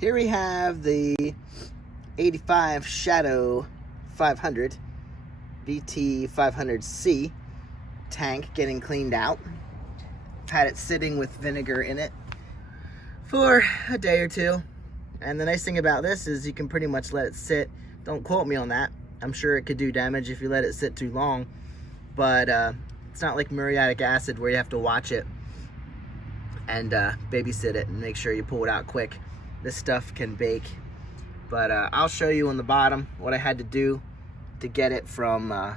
Here we have the 85 Shadow 500 VT500C tank getting cleaned out. I've had it sitting with vinegar in it for a day or two. And the nice thing about this is you can pretty much let it sit. Don't quote me on that. I'm sure it could do damage if you let it sit too long. But it's not like muriatic acid where you have to watch it and babysit it and make sure you pull it out quick. This stuff can bake. But I'll show you on the bottom what I had to do to get it from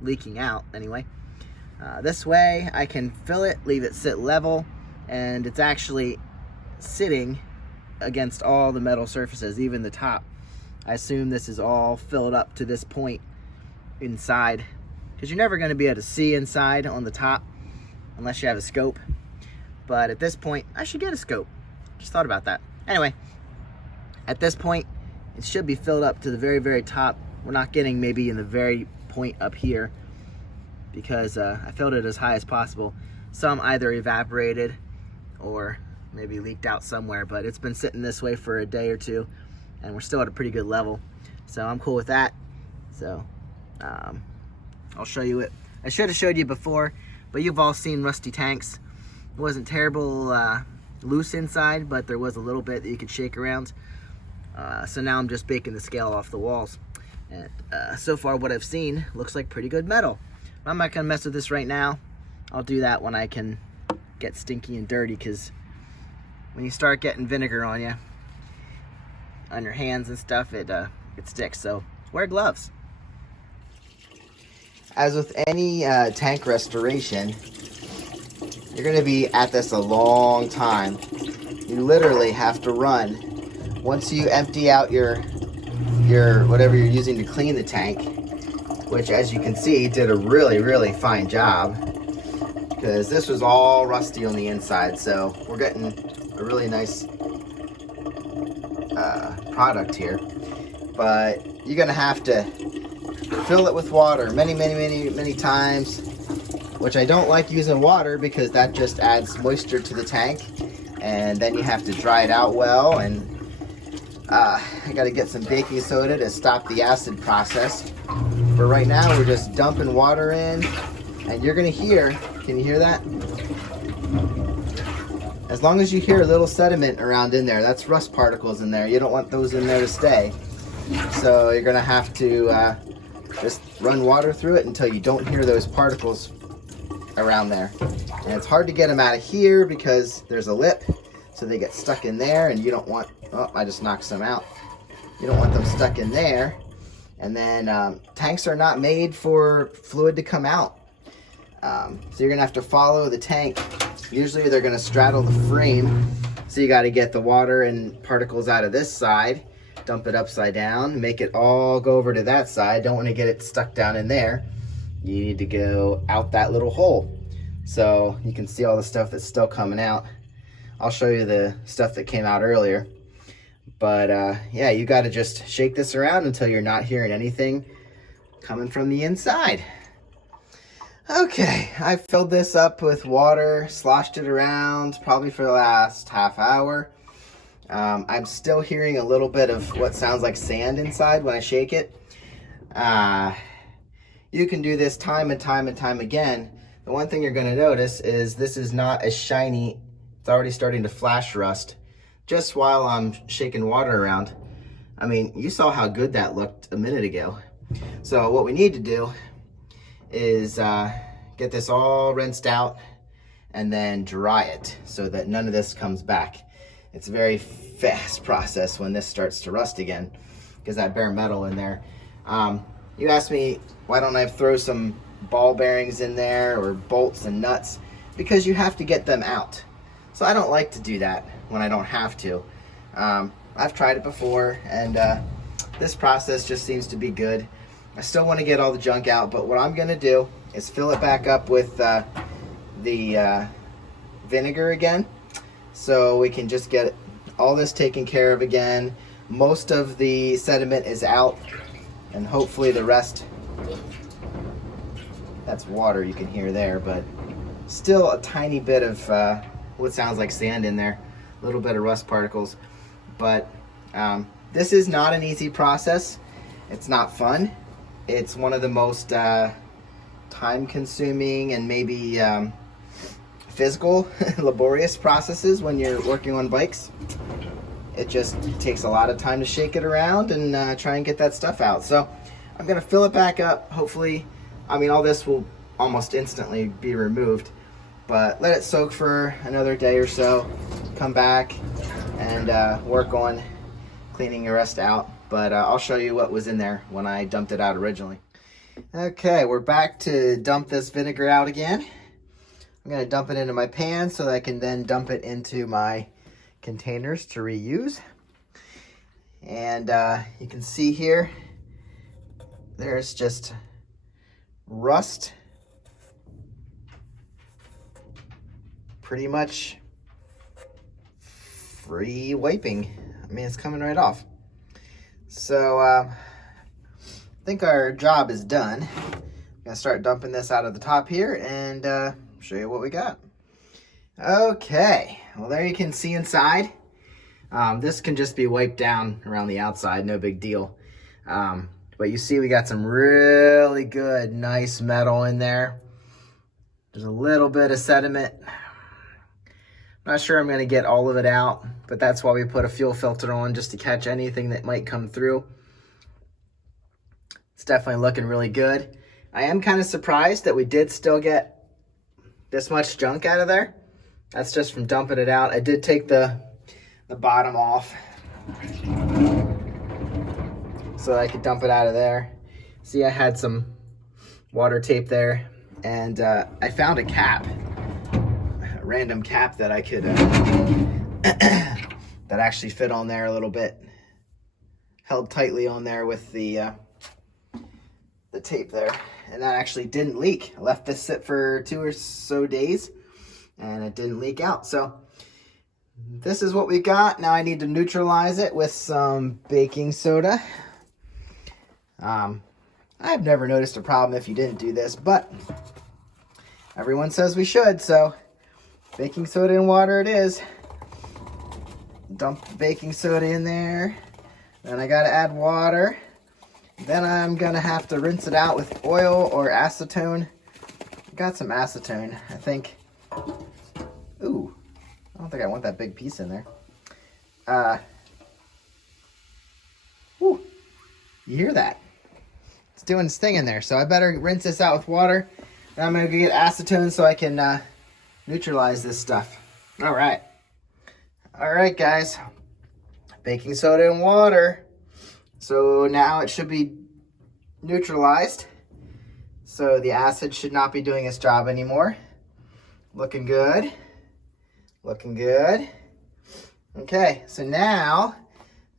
leaking out anyway. This way I can fill it, leave it sit level, and it's actually sitting against all the metal surfaces, even the top. I assume this is all filled up to this point inside, because you're never going to be able to see inside on the top unless you have a scope. But at this point, I should get a scope. Just thought about that. Anyway, at this point, it should be filled up to the very, very top. We're not getting maybe in the very point up here because I filled it as high as possible. Some either evaporated or maybe leaked out somewhere, but it's been sitting this way for a day or two and we're still at a pretty good level. So I'm cool with that. So I'll show you it. I should have showed you before, but you've all seen rusty tanks. It wasn't terrible loose inside, but there was a little bit that you could shake around. So now I'm just baking the scale off the walls. And so far what I've seen looks like pretty good metal. I'm not gonna mess with this right now. I'll do that when I can get stinky and dirty, because when you start getting vinegar on you, on your hands and stuff, it sticks. So wear gloves. As with any tank restoration, you're going to be at this a long time. You literally have to run. Once you empty out your whatever you're using to clean the tank, which as you can see did a really, really fine job, because this was all rusty on the inside. So we're getting a really nice product here. But you're going to have to fill it with water many times, which I don't like using water because that just adds moisture to the tank, and then you have to dry it out well, and I got to get some baking soda to stop the acid process. But right now we're just dumping water in, and you're gonna hear, can you hear that? As long as you hear a little sediment around in there, that's rust particles in there. You don't want those in there to stay. So you're gonna have to just run water through it until you don't hear those particles around there. And it's hard to get them out of here because there's a lip, so they get stuck in there, and you don't want, oh, I just knocked some out. You don't want them stuck in there. And then tanks are not made for fluid to come out. So you're gonna have to follow the tank. Usually they're gonna straddle the frame, so you gotta get the water and particles out of this side, dump it upside down, make it all go over to that side. Don't wanna get it stuck down in there. You need to go out that little hole. So you can see all the stuff that's still coming out. I'll show you the stuff that came out earlier. But yeah, you gotta just shake this around until you're not hearing anything coming from the inside. Okay, I filled this up with water, sloshed it around probably for the last half hour. I'm still hearing a little bit of what sounds like sand inside when I shake it. You can do this time and time again. The one thing you're gonna notice is this is not as shiny. It's already starting to flash rust just while I'm shaking water around. I mean, you saw how good that looked a minute ago. So what we need to do is get this all rinsed out and then dry it so that none of this comes back. It's a very fast process when this starts to rust again, because that bare metal in there. You asked me, why don't I throw some ball bearings in there or bolts and nuts? Because you have to get them out. So I don't like to do that when I don't have to. I've tried it before, and this process just seems to be good. I still want to get all the junk out, but what I'm gonna do is fill it back up with the vinegar again, so we can just get all this taken care of again. Most of the sediment is out, and hopefully the rest, that's water you can hear there, but still a tiny bit of what sounds like sand in there. little bit of rust particles. But this is not an easy process. It's not fun. It's one of the most time-consuming and maybe physical, laborious processes when you're working on bikes. It just takes a lot of time to shake it around and try and get that stuff out. So I'm gonna fill it back up. Hopefully, I mean, all this will almost instantly be removed, but let it soak for another day or so, come back and work on cleaning the rest out. But I'll show you what was in there when I dumped it out originally. Okay, we're back to dump this vinegar out again. I'm gonna dump it into my pan so that I can then dump it into my containers to reuse. And you can see here, there's just rust pretty much free wiping. I mean, it's coming right off. So I think our job is done. I'm gonna start dumping this out of the top here and show you what we got. Okay, well, there you can see inside. This can just be wiped down around the outside, no big deal. But you see we got some really good, nice metal in there. There's a little bit of sediment. Not sure I'm gonna get all of it out, but that's why we put a fuel filter on, just to catch anything that might come through. It's definitely looking really good. I am kind of surprised that we did still get this much junk out of there. That's just from dumping it out. I did take the bottom off so I could dump it out of there. See, I had some water tape there, and I found a cap, a random cap that I could that actually fit on there a little bit, held tightly on there with the tape there, and that actually didn't leak. I left this sit for 2 or so days and it didn't leak out. So this is what we got. Now I need to neutralize it with some baking soda. I've never noticed a problem if you didn't do this, but everyone says we should, so baking soda and water it is. Dump the baking soda in there, then I gotta add water. Then I'm gonna have to rinse it out with oil or acetone. I got some acetone, I think. Ooh, I don't think I want that big piece in there. Ooh, you hear that? It's doing its thing in there, so I better rinse this out with water. Then I'm gonna go get acetone so I can neutralize this stuff. All right, guys. Baking soda and water. So now it should be neutralized. So the acid should not be doing its job anymore. Looking good. Looking good. Okay, so now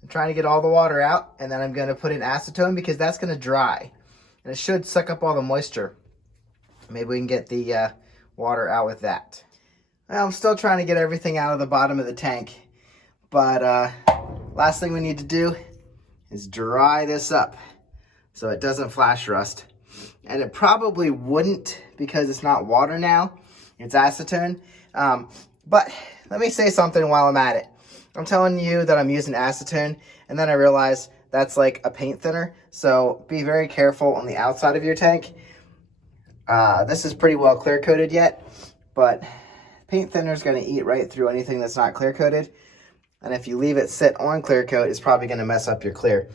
I'm trying to get all the water out, and then I'm going to put in acetone because that's going to dry. And it should suck up all the moisture. Maybe we can get the water out with that. Well, I'm still trying to get everything out of the bottom of the tank. But last thing we need to do is dry this up so it doesn't flash rust. And it probably wouldn't because it's not water now, it's acetone. But let me say something while I'm at it. I'm telling you that I'm using acetone, and then I realize that's like a paint thinner. So be very careful on the outside of your tank. This is pretty well clear coated yet, but paint thinner is going to eat right through anything that's not clear coated. And if you leave it sit on clear coat, it's probably going to mess up your clear.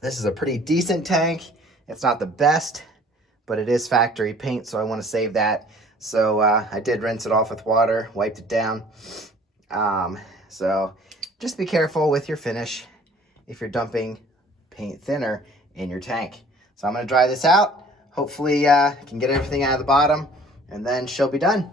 This is a pretty decent tank. It's not the best, but it is factory paint, so I want to save that. So I did rinse it off with water, wiped it down. So just be careful with your finish if you're dumping paint thinner in your tank. So I'm going to dry this out. Hopefully I can get everything out of the bottom, and then she'll be done.